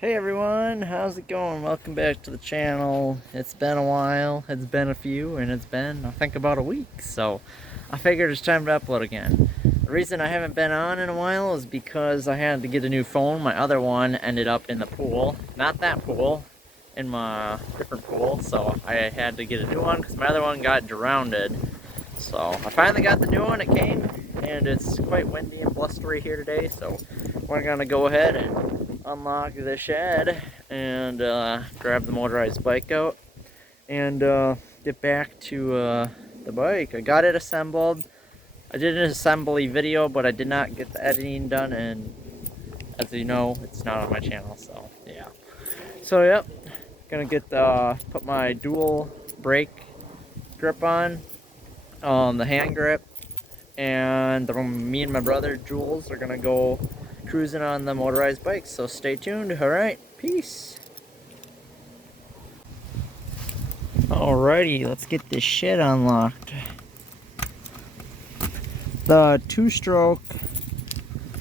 Hey everyone, how's it going? Welcome back to the channel. It's been a while, it's been a few, and it's been, I think, about a week, so I figured it's time to upload again. The reason I haven't been on in a while is because I had to get a new phone. My other one ended up in the pool. Not that pool, in my different pool, so I had to get a new one because my other one got drowned. So I finally got the new one, it came, and it's quite windy and blustery here today, so we're gonna go ahead and unlock the shed and grab the motorized bike out and get back to the bike. I got it assembled. I did an assembly video, but I did not get the editing done, and as you know, it's not on my channel, so yeah. So yep, gonna get put my dual brake grip on, the hand grip, and me and my brother Jules are gonna go cruising on the motorized bikes, so stay tuned. All right, peace. Alrighty, let's get this shit unlocked. The two-stroke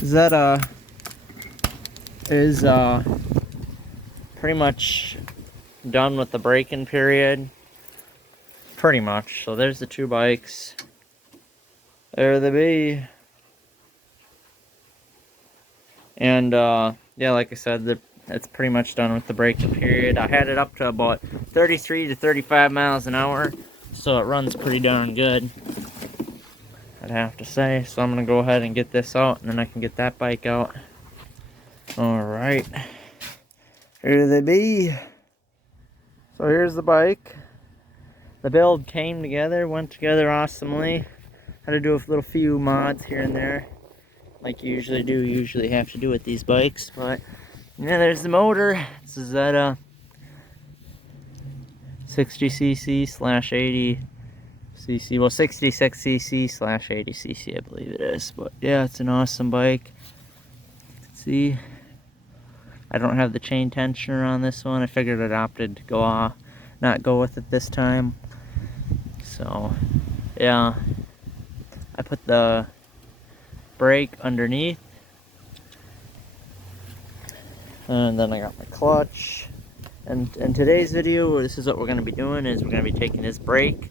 Zeda is pretty much done with the braking period. Pretty much. So there's the two bikes. There they be. And yeah, like I said, it's pretty much done with the braking period. I had it up to about 33 to 35 miles an hour, so it runs pretty darn good, I'd have to say. So I'm gonna go ahead and get this out, and then I can get that bike out. All right, here they be. So here's the bike. The build came together, went together awesomely. Had to do a little few mods here and there, like you usually do. You usually have to do with these bikes, but yeah, there's the motor. This is Zeda 60cc slash 80cc. Well, 66cc slash 80cc, I believe it is. But yeah, it's an awesome bike. See, I don't have the chain tensioner on this one. I figured I'd opted to go not go with it this time. So yeah, I put the brake underneath, and then I got my clutch. And in today's video, this is what we're going to be doing, is we're going to be taking this brake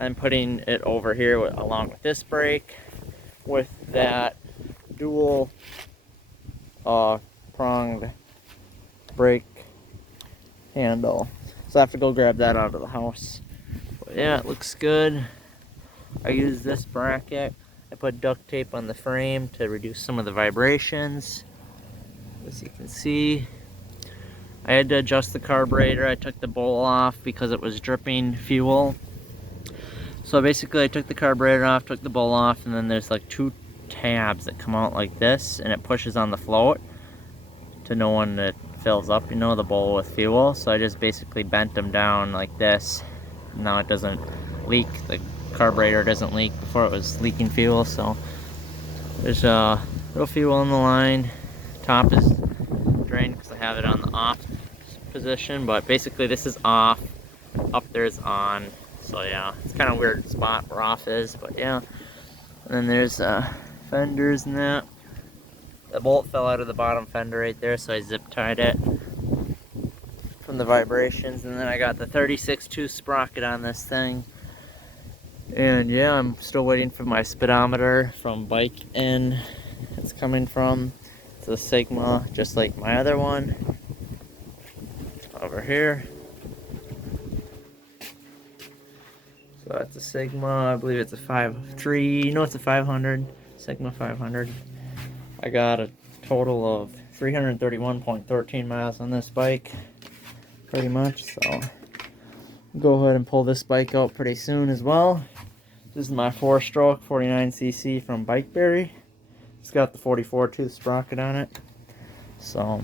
and putting it over here along with this brake with that dual pronged brake handle. So I have to go grab that out of the house. But yeah, it looks good. I use this bracket. I put duct tape on the frame to reduce some of the vibrations. As you can see, I had to adjust the carburetor. I took the bowl off because it was dripping fuel. So basically I took the carburetor off, took the bowl off, and then there's like two tabs that come out like this, and it pushes on the float to know when it fills up, you know, the bowl with fuel. So I just basically bent them down like this. Now it doesn't leak. The carburetor doesn't leak. Before it was leaking fuel. So there's a little fuel in the line. Top is drained because I have it on the off position, but basically this is off, up there is on. So yeah, it's kind of a weird spot where off is, but yeah. And then there's fenders and that. The bolt fell out of the bottom fender right there, so I zip tied it from the vibrations. And then I got the 36.2 sprocket on this thing. And yeah, I'm still waiting for my speedometer from Bike In. It's coming from. It's a Sigma, just like my other one. Over here. So that's a Sigma. I believe it's a 5.3. No, it's a 500. Sigma 500. I got a total of 331.13 miles on this bike, pretty much. So I'll go ahead and pull this bike out pretty soon as well. This is my 4-stroke 49cc from Bikeberry. It's got the 44 tooth sprocket on it. So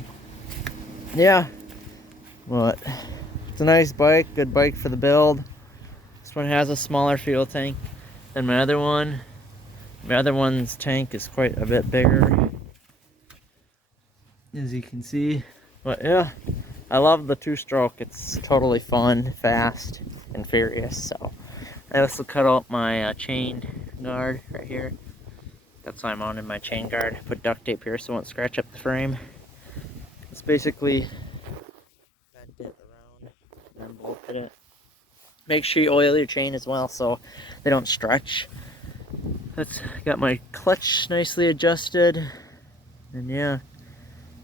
yeah, but it's a nice bike, good bike for the build. This one has a smaller fuel tank than my other one. My other one's tank is quite a bit bigger, as you can see. But yeah, I love the two-stroke. It's totally fun, fast, and furious. So I also cut out my chain guard right here. That's why I mounted my chain guard. I put duct tape here so it won't scratch up the frame. It's basically bent it around and then bolted it. Make sure you oil your chain as well so they don't stretch. That's got my clutch nicely adjusted, and yeah,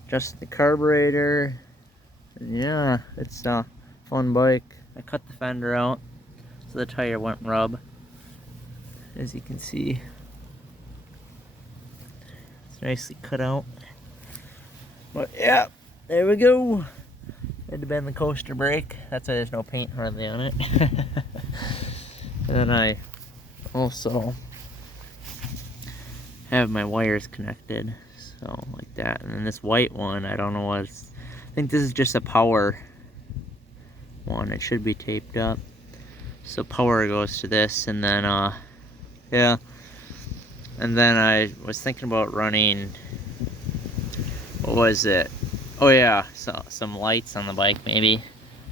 adjust the carburetor, and yeah, it's a fun bike. I cut the fender out so the tire won't rub, as you can see. It's nicely cut out. But yeah, there we go. Had to bend the coaster brake. That's why there's no paint hardly on it. And then I also have my wires connected, so like that. And then this white one, I don't know what it's, I think this is just a power one. It should be taped up. So power goes to this, and then yeah. And then I was thinking about running, what was it? Oh yeah, so some lights on the bike maybe.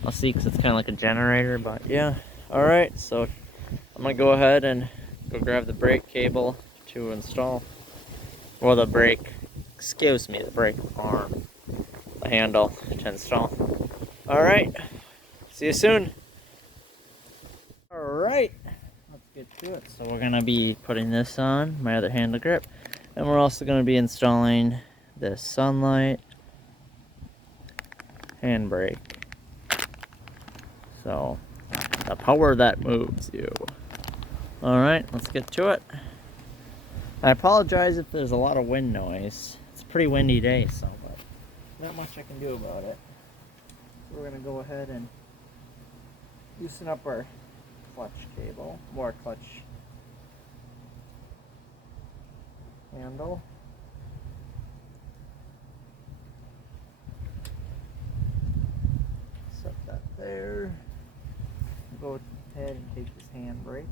I'll see, because it's kind of like a generator, but yeah. Alright, so I'm gonna go ahead and go grab the brake cable to install. Well, the brake, excuse me, the brake arm, the handle to install. Alright, see you soon. Alright, let's get to it. So we're gonna be putting this on, my other handle grip, and we're also gonna be installing this sunlight handbrake. So, the power that moves you. Alright, let's get to it. I apologize if there's a lot of wind noise. It's a pretty windy day, so but not much I can do about it. So we're gonna go ahead and loosen up our clutch cable, more clutch handle. Set that there. Go ahead and take this handbrake.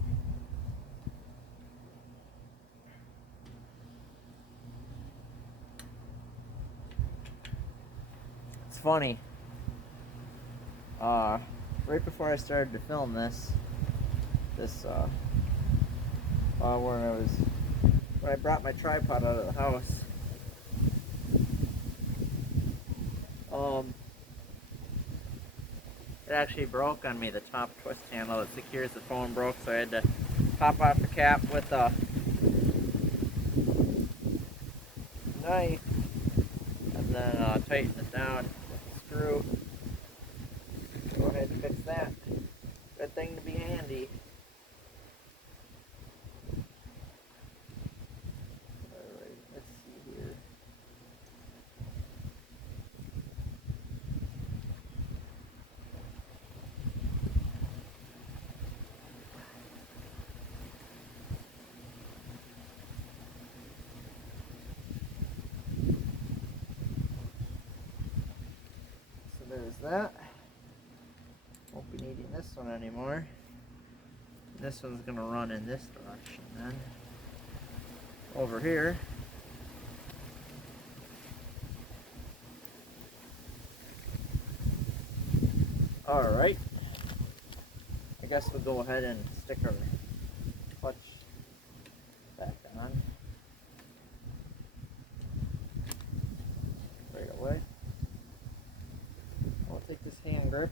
It's funny. Right before I started to film this, when I brought my tripod out of the house, it actually broke on me. The top twist handle that secures the phone broke, so I had to pop off the cap with a knife and then tighten it down with a screw. Go ahead and fix that. Good thing to be handy. Alright, let's see here. So there's that. Won't be needing this one anymore. This one's gonna run in this direction then. Over here. Alright. I guess we'll go ahead and stick our clutch back on right away. I'll take this hand grip,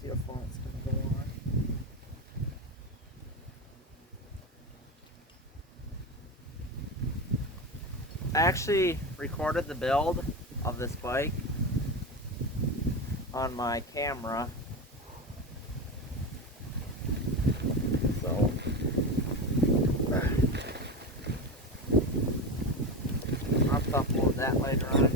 see how far it's going to go on. I actually recorded the build of this bike on my camera, so I'll upload that later on.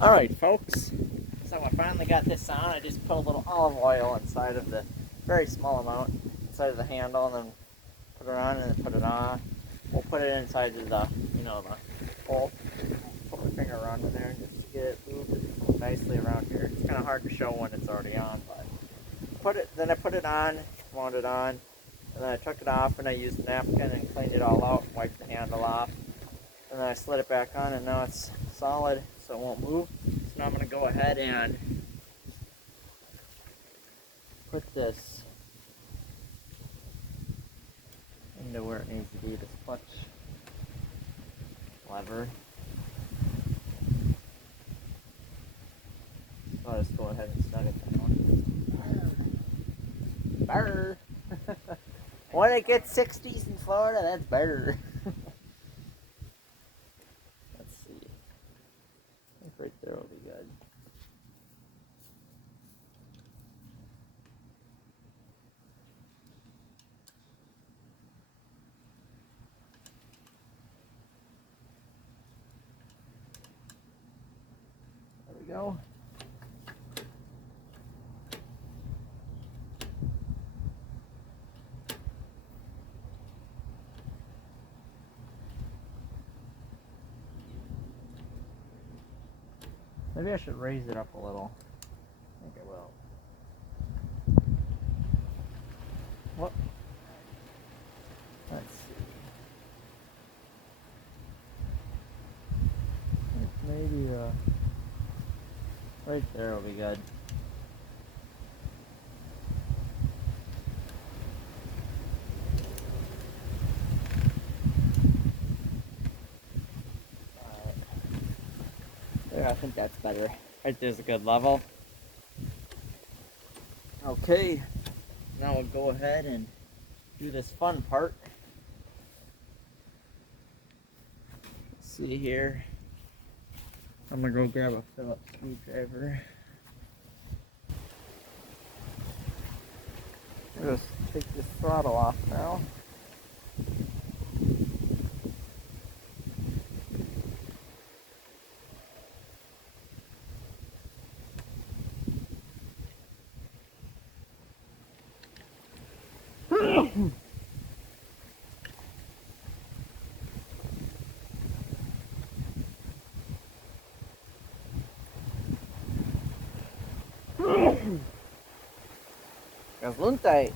Alright folks, so I finally got this on. I just put a little olive oil inside of the very small amount. inside of the handle and then put it on and then put it on. We'll put it inside of the, the hole. Put my finger around in there just to get it moved nicely around here. It's kind of hard to show when it's already on, but then I put it on, wound it on, and then I took it off and I used a napkin and cleaned it all out, wiped the handle off, and then I slid it back on and now it's solid so it won't move. So now I'm going to go ahead and put this into where it needs to be, this clutch lever. So I'll just go ahead and snug it down. Burr! When it gets 60s in Florida, that's burr. Let's see. I think right there will be good. There we go. Maybe I should raise it up a little. I think I will. What? Let's see. Maybe right there will be good. There, I think that's better. Right there's a good level. Okay, now we'll go ahead and do this fun part. Let's see here. I'm gonna go grab a Phillips screwdriver. I'll just take this throttle off now. Gesundheit.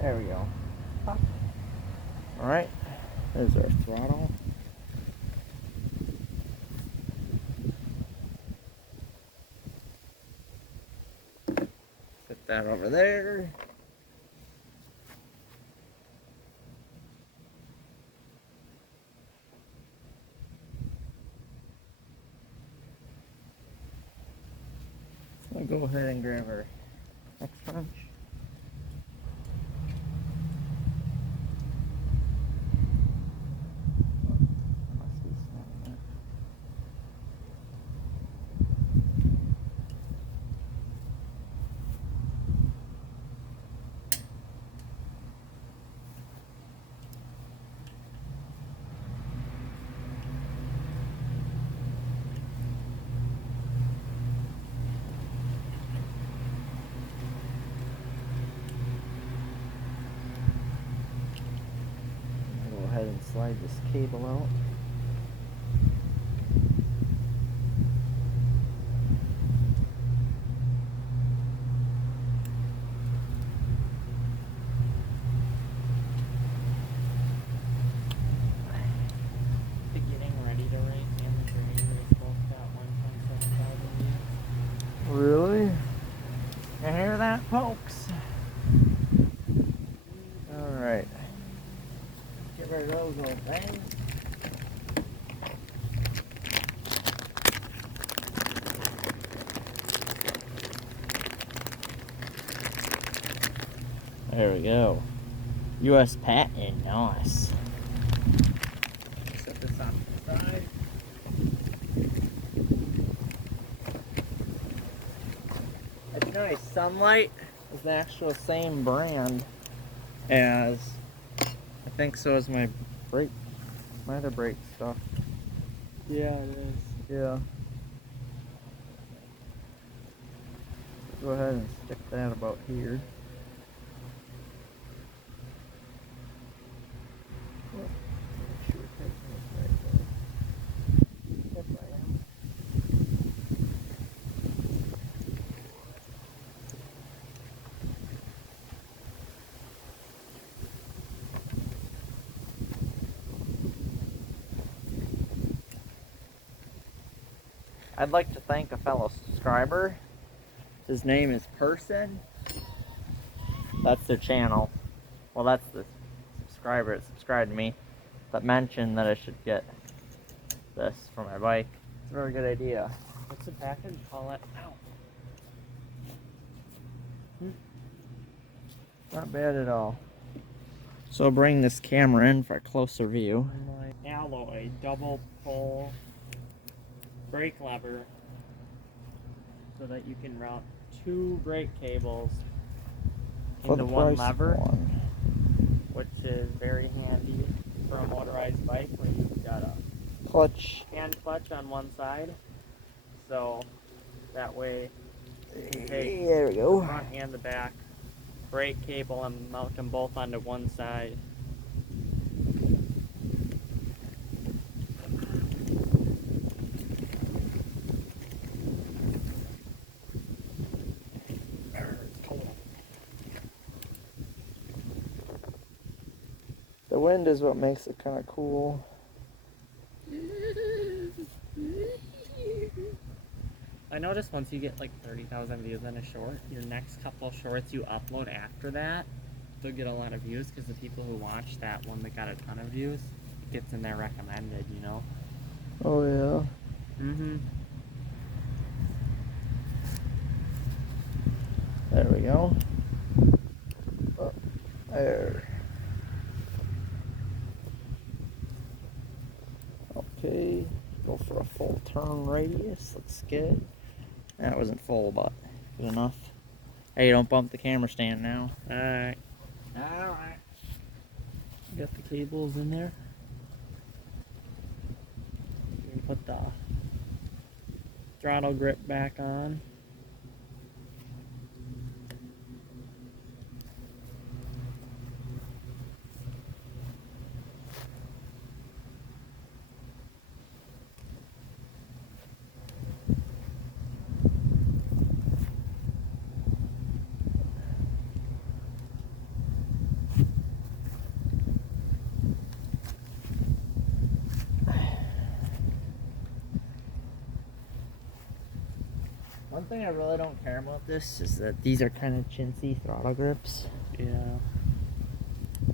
There we go. Alright, there's our throttle. Set that over there. I'll go ahead and grab our next wrench. slide this cable out. Getting ready to race and the training race both got 1.7,000 views. Really? You hear that, folks? Alright. Get rid of those little things. There we go. US patent, nice. Set this off to the side. It's nice. Sunlight is the actual same brand as, I think so is my other brake stuff. Yeah, it is. Yeah. Go ahead and stick that about here. I'd like to thank a fellow subscriber. His name is Person. That's their channel. Well, that's the subscriber that subscribed to me that mentioned that I should get this for my bike. It's a very good idea. What's the package? Call it out. Not bad at all. So I'll bring this camera in for a closer view. My alloy double pull brake lever so that you can route 2 brake cables into one lever, which is very handy for a motorized bike where you've got a Clutch. hand clutch on one side, so that way you can take There we go. the front and the back brake cable and mount them both onto one side. The wind is what makes it kind of cool. I noticed once you get like 30,000 views on a short, your next couple shorts you upload after that, they'll get a lot of views because the people who watch that one that got a ton of views, it gets in there recommended, you know? Oh yeah. Mm-hmm. There we go. Oh, there. Okay, go for a full turn radius. Looks good. That wasn't full, but good enough. Hey, don't bump the camera stand now. Alright. Alright. Got the cables in there. You can put the throttle grip back on. One thing I really don't care about this is that these are kind of chintzy throttle grips. Yeah.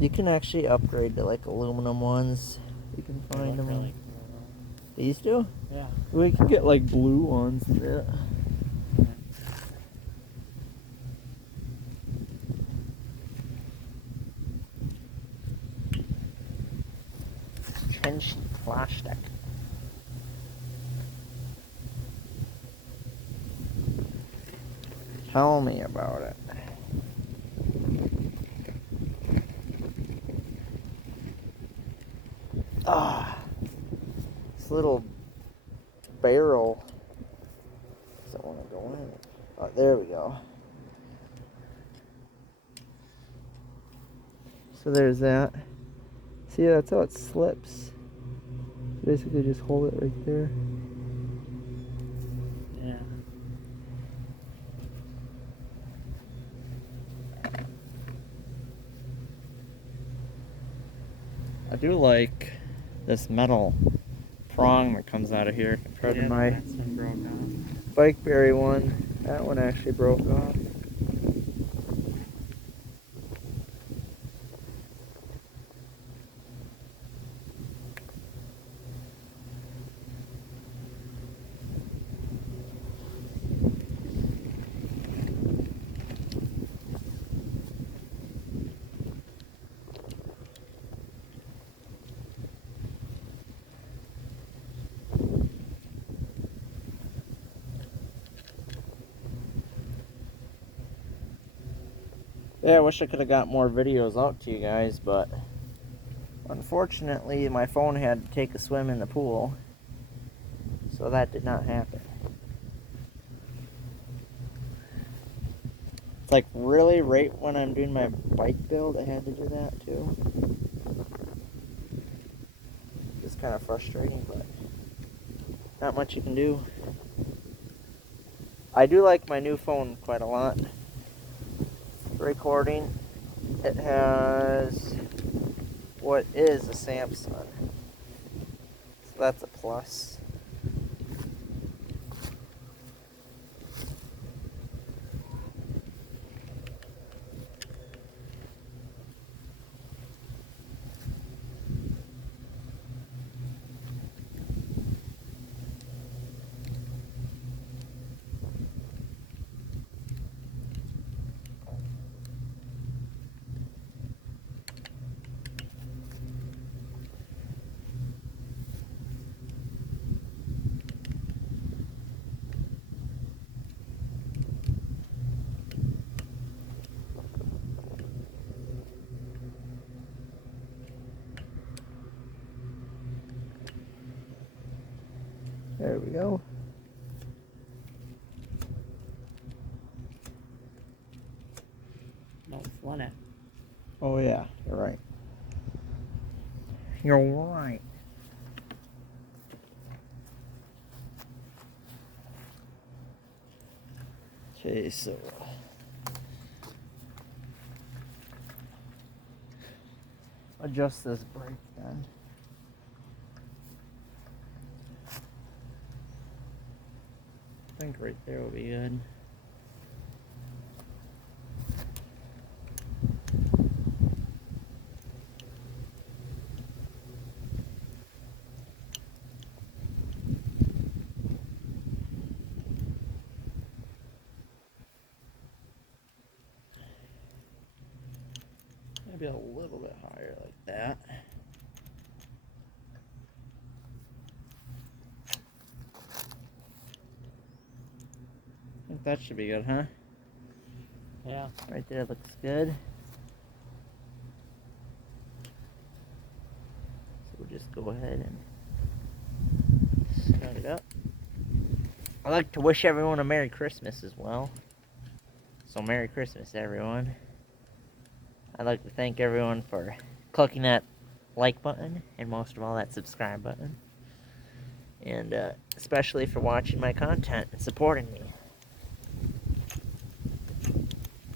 You can actually upgrade to like aluminum ones. You can find them. Really These do? Yeah. We can get like blue ones and that. Chintzy plastic. Tell me about it. Ah, this little barrel doesn't want to go in. Oh, there we go. So there's that. See, that's how it slips. Basically just hold it right there. Yeah. I do like this metal prong that comes out of here compared to my That's been broke off. Bikeberry one. That one actually broke off. Yeah, I wish I could have got more videos out to you guys, but unfortunately my phone had to take a swim in the pool, so that did not happen. It's like really right when I'm doing my bike build, I had to do that too. It's kind of frustrating, but not much you can do. I do like my new phone quite a lot. For recording, it has what is a Samsung, so that's a plus. There we go. Don't flood it. Oh yeah, you're right. You're right. Okay, so adjust this brake then. I think right there will be good. Maybe a little bit higher like that. I think that should be good, huh? Yeah. Right there looks good. So we'll just go ahead and start it up. I'd like to wish everyone a Merry Christmas as well. So Merry Christmas, everyone. I'd like to thank everyone for clicking that like button, and most of all that subscribe button. And especially for watching my content and supporting me.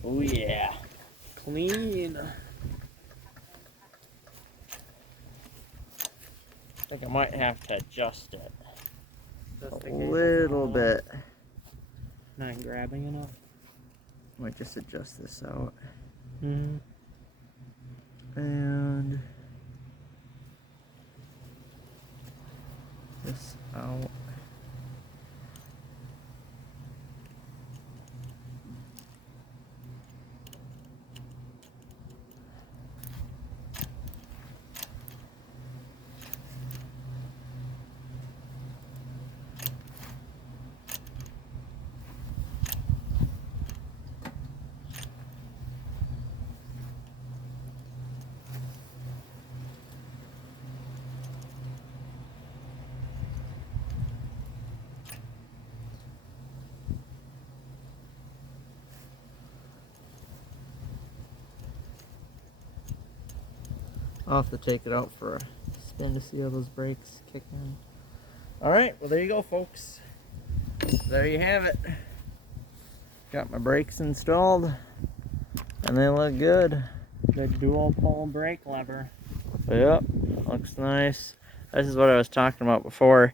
Oh yeah. Clean. I think I might have to adjust it Just a in case little bit. Not grabbing enough. Might just adjust this out. Mm-hmm. And this out. I'll have to take it out for a spin to see how those brakes kick in. Alright, well there you go folks. There you have it. Got my brakes installed and they look good. The dual pull brake lever. Yep, looks nice. This is what I was talking about before.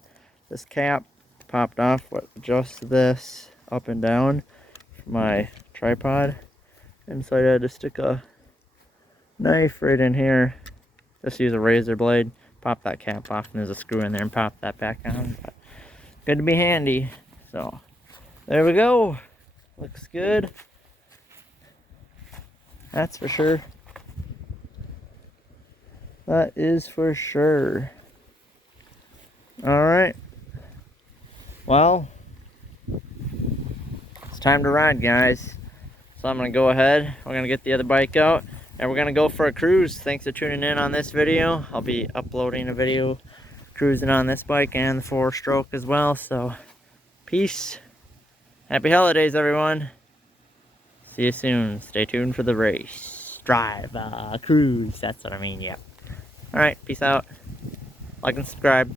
This cap popped off, what adjusts this up and down for my tripod. And so I had to stick a knife right in here. Just use a razor blade, pop that cap off, and there's a screw in there and pop that back on. But good to be handy. So there we go. Looks good. That's for sure. That is for sure. Alright. Well, it's time to ride, guys. So I'm going to go ahead. We're going to get the other bike out. And we're going to go for a cruise. Thanks for tuning in on this video. I'll be uploading a video cruising on this bike and the 4-stroke as well. So, peace. Happy holidays, everyone. See you soon. Stay tuned for the race. Drive, cruise. That's what I mean, yep. Alright, peace out. Like and subscribe.